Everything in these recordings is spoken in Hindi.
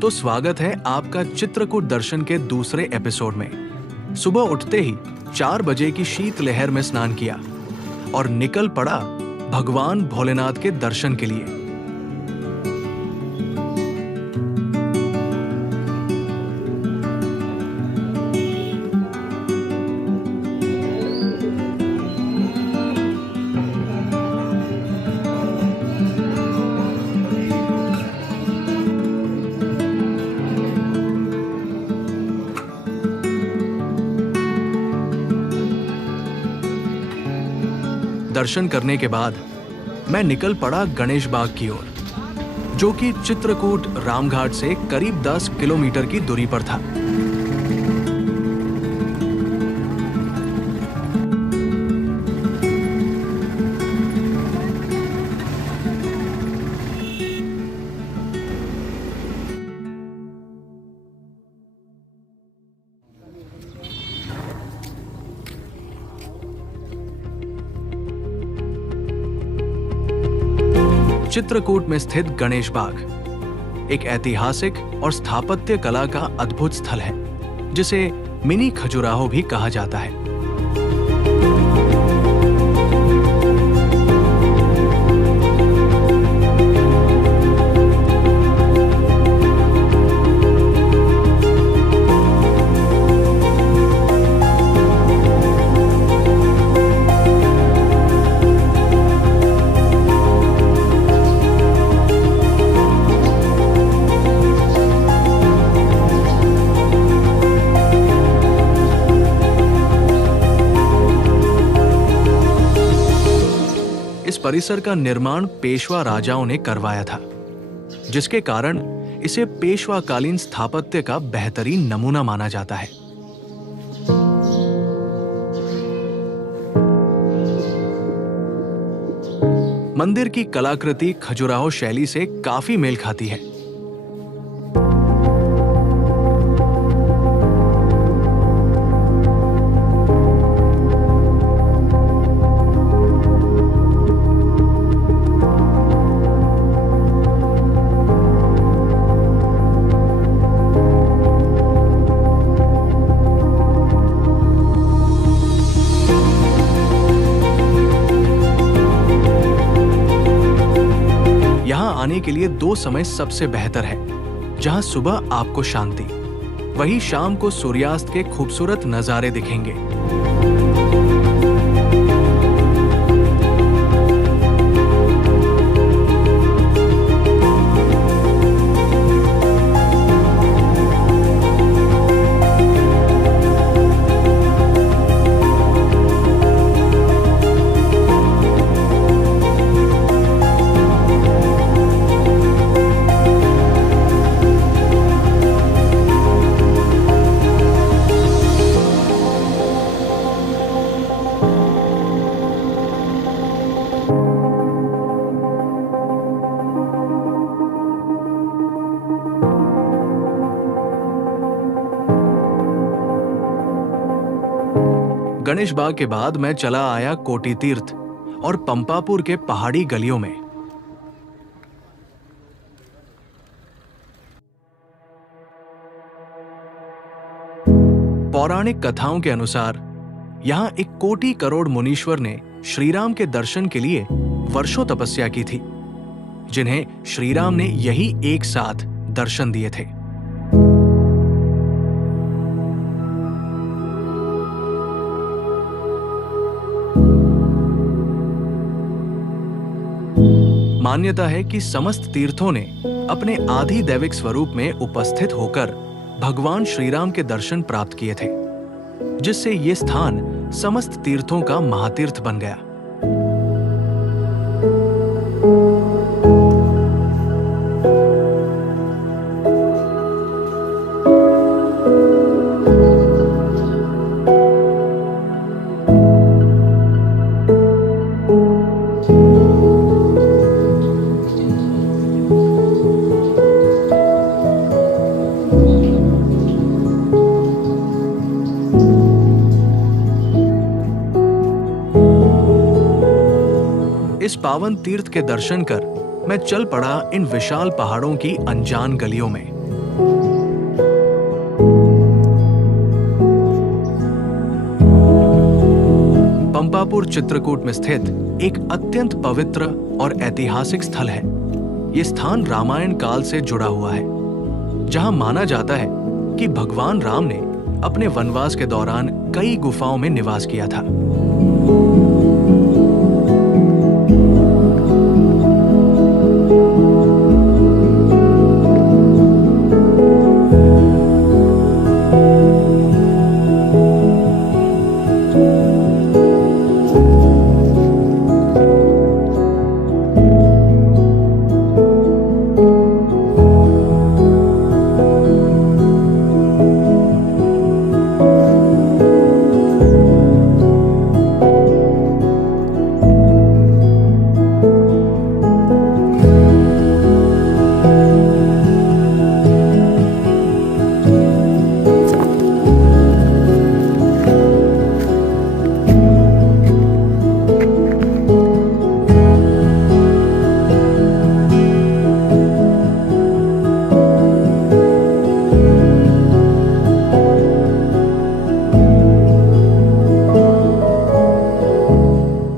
तो स्वागत है आपका चित्रकूट दर्शन के दूसरे एपिसोड में। सुबह उठते ही 4 बजे की शीतलहर में स्नान किया और निकल पड़ा भगवान भोलेनाथ के दर्शन के लिए। दर्शन करने के बाद मैं निकल पड़ा गणेश बाग की ओर, जो कि चित्रकूट रामघाट से करीब 10 किलोमीटर की दूरी पर था। चित्रकूट में स्थित गणेश बाग एक ऐतिहासिक और स्थापत्य कला का अद्भुत स्थल है, जिसे मिनी खजुराहो भी कहा जाता है। इस परिसर का निर्माण पेशवा राजाओं ने करवाया था, जिसके कारण इसे पेशवाकालीन स्थापत्य का बेहतरीन नमूना माना जाता है। मंदिर की कलाकृति खजुराहो शैली से काफी मेल खाती है। आने के लिए 2 समय सबसे बेहतर है, जहां सुबह आपको शांति, वहीं शाम को सूर्यास्त के खूबसूरत नजारे दिखेंगे। गणेश बाग के बाद मैं चला आया कोटी तीर्थ और पंपापुर के पहाड़ी गलियों में। पौराणिक कथाओं के अनुसार यहां एक कोटि करोड़ मुनीश्वर ने श्रीराम के दर्शन के लिए वर्षों तपस्या की थी, जिन्हें श्रीराम ने यही एक साथ दर्शन दिए थे। मान्यता है कि समस्त तीर्थों ने अपने आदि दैविक स्वरूप में उपस्थित होकर भगवान श्रीराम के दर्शन प्राप्त किए थे, जिससे ये स्थान समस्त तीर्थों का महातीर्थ बन गया। इस पावन तीर्थ के दर्शन कर मैं चल पड़ा इन विशाल पहाड़ों की अनजान गलियों में। दुर्गापुर चित्रकूट में स्थित एक अत्यंत पवित्र और ऐतिहासिक स्थल है। ये स्थान रामायण काल से जुड़ा हुआ है, जहां माना जाता है कि भगवान राम ने अपने वनवास के दौरान कई गुफाओं में निवास किया था।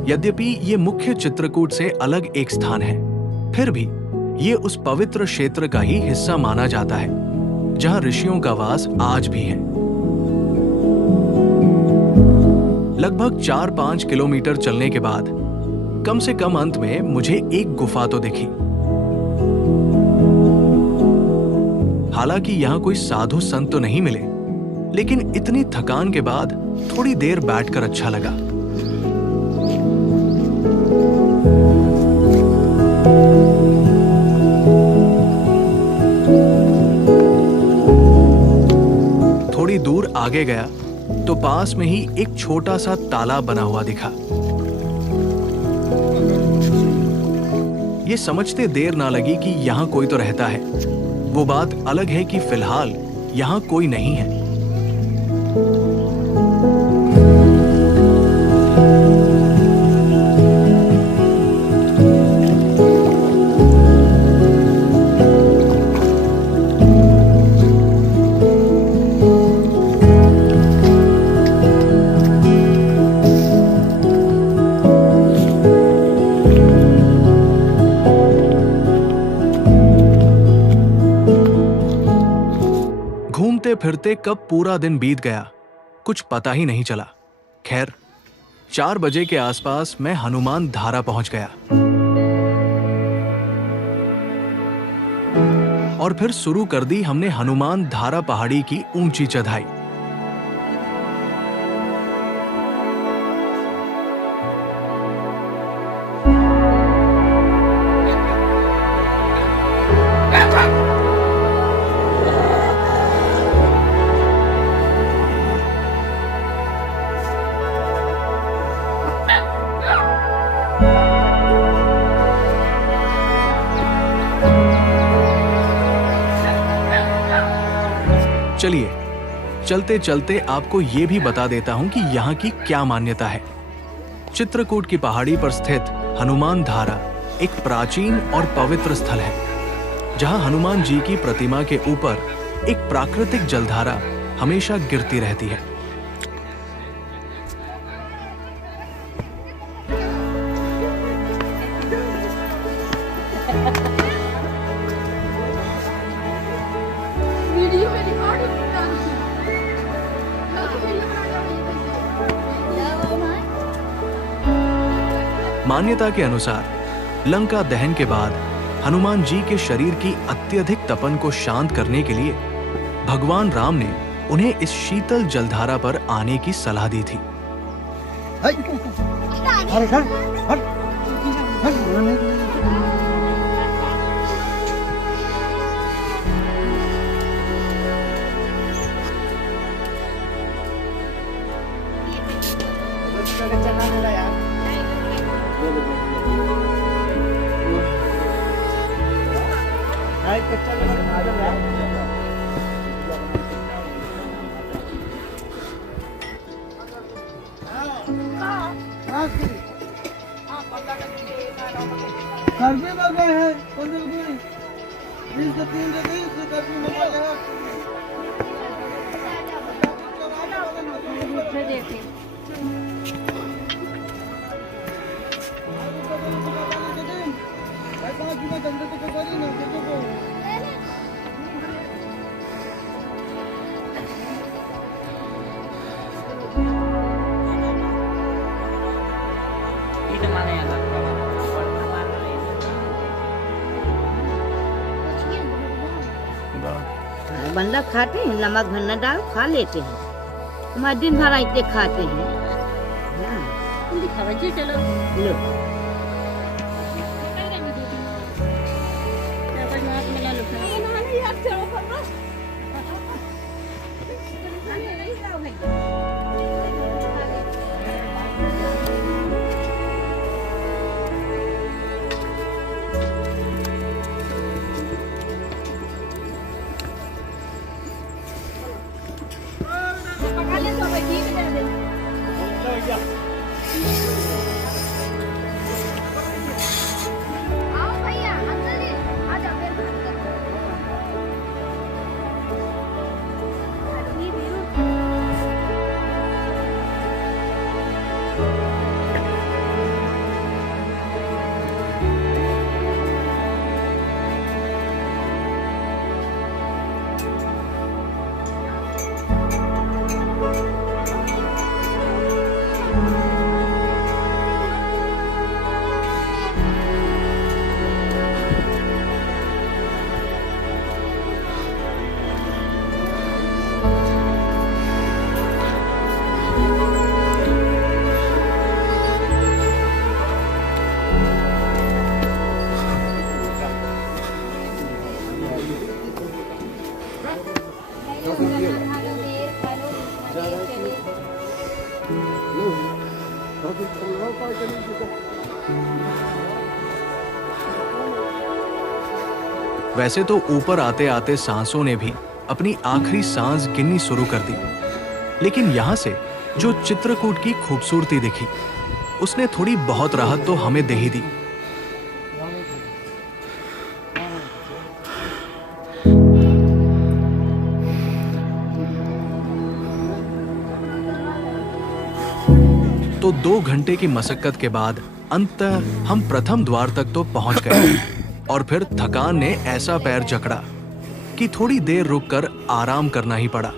यद्यपि ये मुख्य चित्रकूट से अलग एक स्थान है, फिर भी ये उस पवित्र क्षेत्र का ही हिस्सा माना जाता है, जहां ऋषियों का वास आज भी है। लगभग 4-5 किलोमीटर चलने के बाद कम से कम अंत में मुझे एक गुफा तो दिखी। हालांकि यहां कोई साधु संत तो नहीं मिले, लेकिन इतनी थकान के बाद थोड़ी देर बैठकर अच्छा लगा। थोड़ी दूर आगे गया तो पास में ही एक छोटा सा तालाब बना हुआ दिखा। ये समझते देर ना लगी कि यहां कोई तो रहता है। वो बात अलग है कि फिलहाल यहां कोई नहीं है। घूमते फिरते कब पूरा दिन बीत गया कुछ पता ही नहीं चला। खैर 4 बजे के आसपास मैं हनुमान धारा पहुंच गया और फिर शुरू कर दी हमने हनुमान धारा पहाड़ी की ऊंची चढ़ाई। चलिए चलते चलते आपको ये भी बता देता हूं कि यहाँ की क्या मान्यता है। चित्रकूट की पहाड़ी पर स्थित हनुमान धारा एक प्राचीन और पवित्र स्थल है, जहां हनुमान जी की प्रतिमा के ऊपर एक प्राकृतिक जलधारा हमेशा गिरती रहती है। मान्यता के अनुसार लंका दहन के बाद हनुमान जी के शरीर की अत्यधिक तपन को शांत करने के लिए भगवान राम ने उन्हें इस शीतल जलधारा पर आने की सलाह दी थी। बंदा खाते हैं, नमक भरना डाल खा लेते हैं। हमारे दिन भर इतने खाते हैं। चलो लो वैसे तो ऊपर आते आते सांसों ने भी अपनी आखिरी सांस गिननी शुरू कर दी, लेकिन यहाँ से जो चित्रकूट की खूबसूरती दिखी उसने थोड़ी बहुत राहत तो हमें दे ही दी। तो 2 घंटे की मशक्कत के बाद अंततः हम प्रथम द्वार तक तो पहुंच गए और फिर थकान ने ऐसा पैर जकड़ा कि थोड़ी देर रुककर आराम करना ही पड़ा।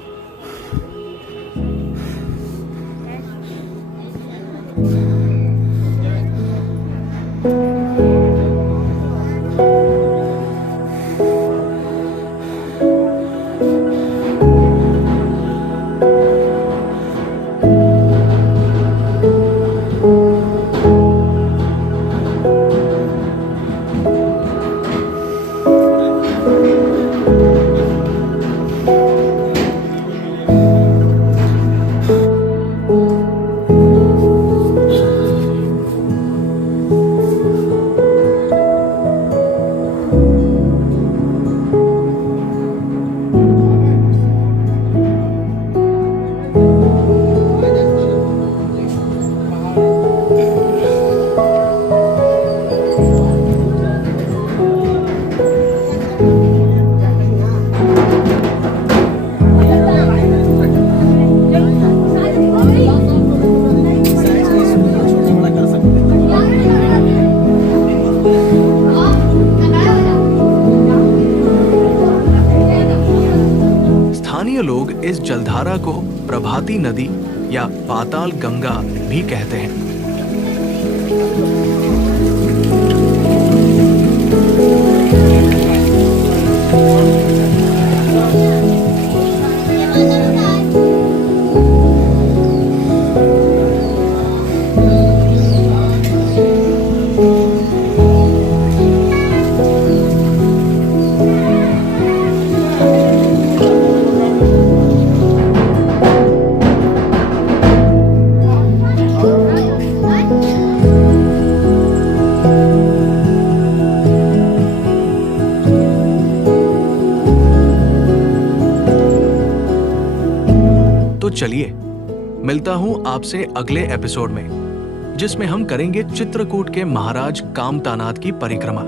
लोग इस जलधारा को प्रभाती नदी या पाताल गंगा भी कहते हैं। चलिए मिलता हूं आपसे अगले एपिसोड में, जिसमें हम करेंगे चित्रकूट के महाराज कामतानाथ की परिक्रमा।